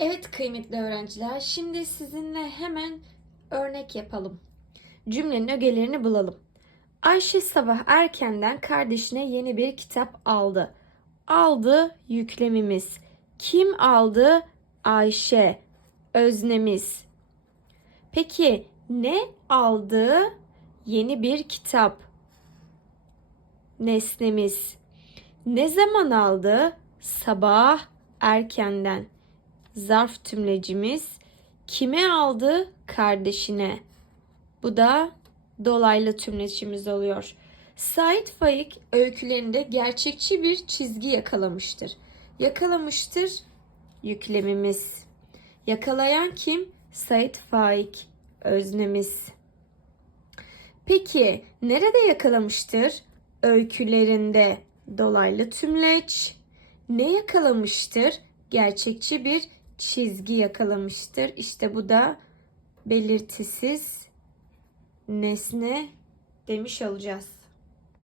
Evet kıymetli öğrenciler, şimdi sizinle hemen örnek yapalım. Cümlenin ögelerini bulalım. Ayşe sabah erkenden kardeşine yeni bir kitap aldı. Aldı yüklemimiz. Kim aldı? Ayşe. Öznemiz. Peki ne aldı? Yeni bir kitap. Nesnemiz. Ne zaman aldı? Sabah erkenden. Zarf tümlecimiz kime aldı? Kardeşine. Bu da dolaylı tümlecimiz oluyor. Said Faik öykülerinde gerçekçi bir çizgi yakalamıştır. Yakalamıştır yüklemimiz. Yakalayan kim? Said Faik öznemiz. Peki nerede yakalamıştır? Öykülerinde dolaylı tümleç. Ne yakalamıştır? Gerçekçi bir çizgi yakalamıştır. İşte bu da belirtisiz nesne demiş olacağız.